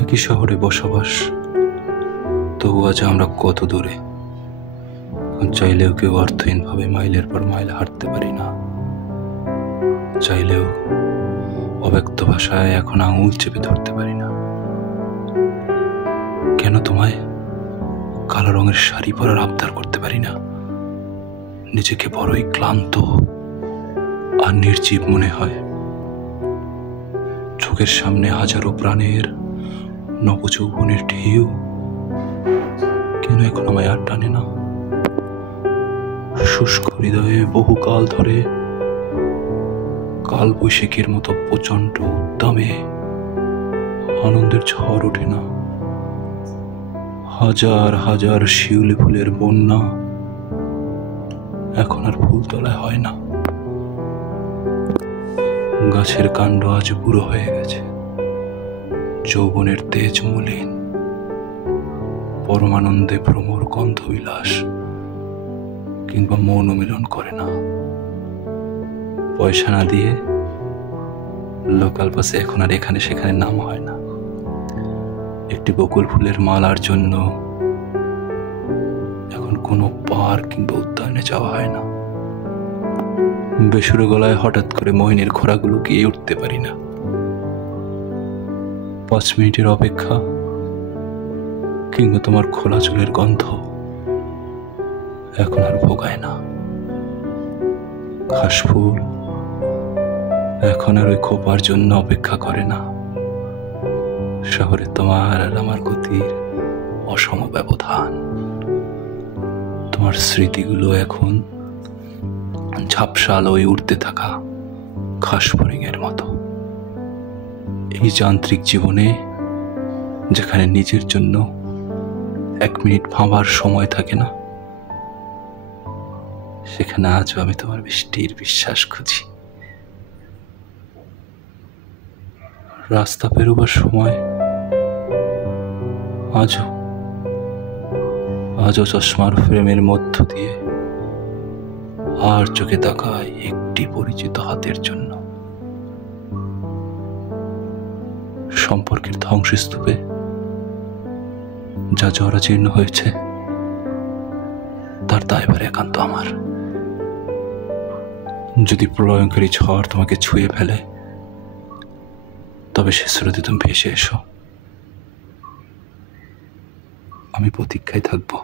একই শহরে বসবাস, তবু আজ আমরা কত দূরে। চাইলেও কেউ অর্থহীনভাবে মাইলের পর মাইল হাঁটতে পারি না। চাইলেও অব্যক্ত ভাষায় এখন আঙুল চেপে ধরতে পারি না। কেন তোমায় কালো রঙের শাড়ি পরার আবদার করতে পারি না? নিজেকে বড়ই ক্লান্ত আর নির্জীব মনে হয়। চোখের সামনে হাজারো প্রাণের নবযৌবনের ঢেউ, কেন এখন আমায় আর টানে না? শুষ্ক হৃদয়ে বহুকাল ধরে কাল বৈশাখীর মতো প্রচন্ড উদ্দামে আনন্দের ঝড় ওঠে না। হাজার হাজার শিউলি ফুলের বন্যা এখন আর ফুলতলায় হয় না। গাছের কাণ্ড আজ বুড়ো হয়ে গেছে, যৌবনের তেজ মলিন, পরমানন্দে ভ্রমর গন্ধবিলাস কিংবা মৌন মিলন করে না। পয়সা না দিয়ে লোকাল বাসে এখন আর এখানে সেখানে নাম হয় না। একটি বকুল ফুলের মালার জন্য এখন কোনো পার্ক কিংবা উদ্যানে যাওয়া হয় না। বেসুরো গলায় হঠাৎ করে মহিনের ঘোড়াগুলো গিয়ে উঠতে পারি না। 5 মিনিটের অপেক্ষা কিংবা তোমার খোলা চুলের গন্ধ এখন আর ভোগায় না। ঘাসফুল এখন আর ওই খোপার জন্য অপেক্ষা করে না। শহরে তোমার আর আমার গতির অসম ব্যবধান। তোমার স্মৃতিগুলো এখন ঝাপসা আলোয় উঠতে থাকা ঘাস ফড়িংয়ের মতো। এই যান্ত্রিক জীবনে যেখানে নিজের জন্য 1 মিনিট ভাবার সময় থাকে না, সেখানে আজও আমি তোমার বৃষ্টির বিশ্বাস খুঁজি। রাস্তা পেরোবার সময় আজও চশমার ফ্রেমের মধ্য দিয়ে আর চোখে তাকায় একটি পরিচিত হাতের জন্য। সম্পর্কের ধ্বংসস্তূপে যা জরাজীর্ণ হয়েছে তার দায়ভার একান্ত আমার। যদি প্রলয়ঙ্কারী ঝড় তোমাকে ছুঁয়ে ফেলে, তবে সে স্রোতে তুমি ভেসে এসো। আমি প্রতীক্ষায় থাকবো।